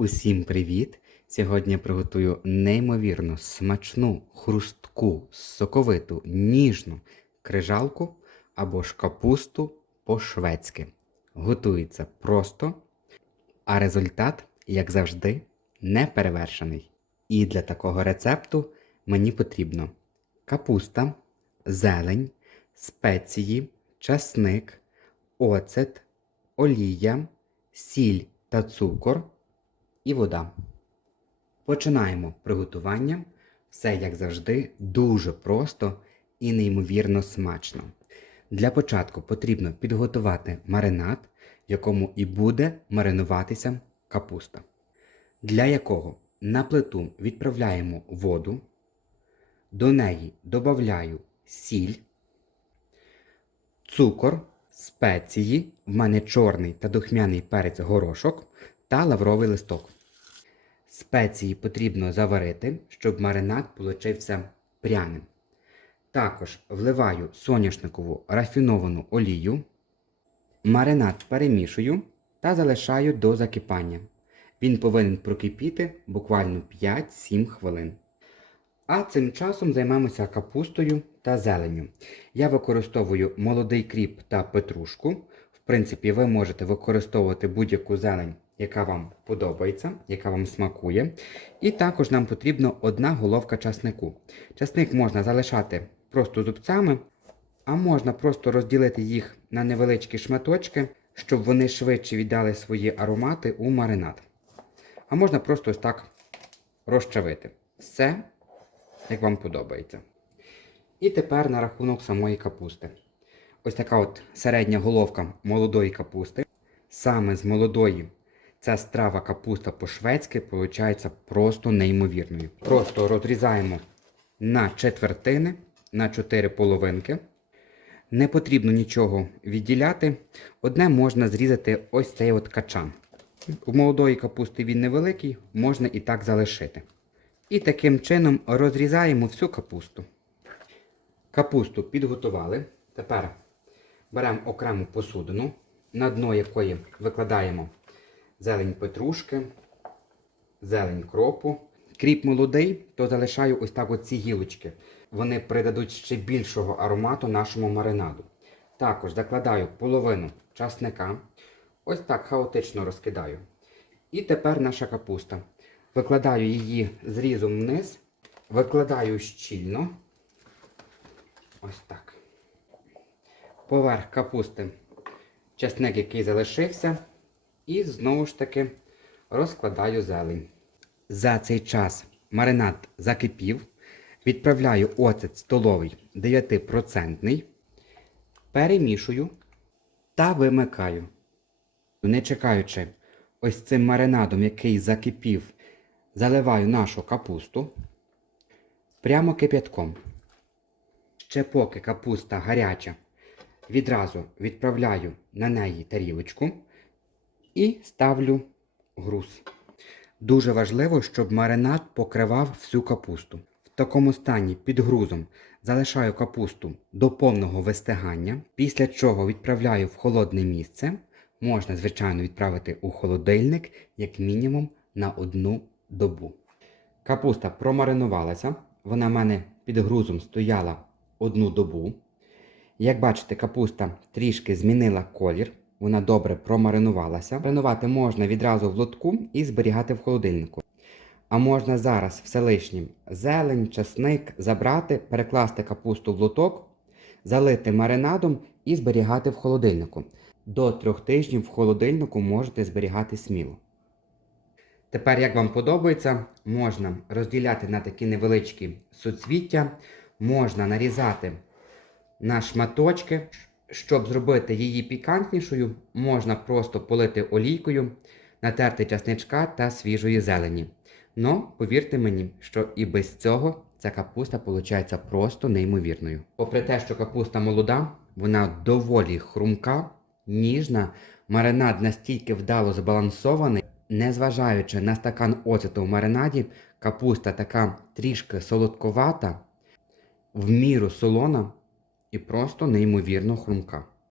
Усім привіт! Сьогодні я приготую неймовірно смачну, хрустку, соковиту, ніжну крижалку або ж капусту по-шведськи. Готується просто, а результат, як завжди, неперевершений. І для такого рецепту мені потрібно капуста, зелень, спеції, часник, оцет, олія, сіль та цукор і вода. Починаємо приготування. Все, як завжди, дуже просто і неймовірно смачно. Для початку потрібно підготувати маринад, в якому і буде маринуватися капуста. Для якого на плиту відправляємо воду, до неї додаю сіль, цукор, спеції, в мене чорний та духмяний перець горошок та лавровий листок. Спеції потрібно заварити, щоб маринад получився пряним. Також вливаю соняшникову рафіновану олію. Маринад перемішую та залишаю до закипання. Він повинен прокипіти буквально 5-7 хвилин. А цим часом займемося капустою та зеленню. Я використовую молодий кріп та петрушку. В принципі, ви можете використовувати будь-яку зелень, яка вам подобається, яка вам смакує. І також нам потрібна одна головка часнику. Часник можна залишати просто зубцями, а можна просто розділити їх на невеличкі шматочки, щоб вони швидше віддали свої аромати у маринад. А можна просто ось так розчавити. Все, як вам подобається. І тепер на рахунок самої капусти. Ось така от середня головка молодої капусти. Саме з молодої ця страва капуста по-шведськи виходить просто неймовірною. Просто розрізаємо на четвертини, на чотири половинки. Не потрібно нічого відділяти. Одне можна зрізати ось цей от качан. У молодої капусти він невеликий, можна і так залишити. І таким чином розрізаємо всю капусту. Капусту підготували. Тепер беремо окрему посудину, на дно якої викладаємо зелень петрушки, зелень кропу. Кріп молодий, то залишаю ось так оці гілочки. Вони придадуть ще більшого аромату нашому маринаду. Також закладаю половину часника. Ось так хаотично розкидаю. І тепер наша капуста. Викладаю її зрізом вниз, викладаю щільно. Ось так. Поверх капусти часник, який залишився. І знову ж таки розкладаю зелень. За цей час маринад закипів. Відправляю оцет столовий 9%. Перемішую та вимикаю. Не чекаючи ось цим маринадом, який закипів, заливаю нашу капусту прямо кип'ятком. Ще поки капуста гаряча, відразу відправляю на неї тарілочку і ставлю груз. Дуже важливо, щоб маринад покривав всю капусту. В такому стані під грузом залишаю капусту до повного вистигання, після чого відправляю в холодне місце. Можна, звичайно, відправити у холодильник як мінімум на одну добу. Капуста промаринувалася, вона в мене під грузом стояла одну добу. Як бачите, капуста трішки змінила колір, вона добре промаринувалася. Маринувати можна відразу в лотку і зберігати в холодильнику. А можна зараз все лишнім зелень, часник забрати, перекласти капусту в лоток, залити маринадом і зберігати в холодильнику. До трьох тижнів в холодильнику можете зберігати сміло. Тепер, як вам подобається, можна розділяти на такі невеличкі суцвіття, можна нарізати на шматочки. Щоб зробити її пікантнішою, можна просто полити олійкою, натерти часничка та свіжої зелені. Но повірте мені, що і без цього ця капуста виходить просто неймовірною. Попри те, що капуста молода, вона доволі хрумка, ніжна, маринад настільки вдало збалансований, незважаючи на стакан оцету в маринаді, капуста така трішки солодковата, в міру солона і просто неймовірно хрумка.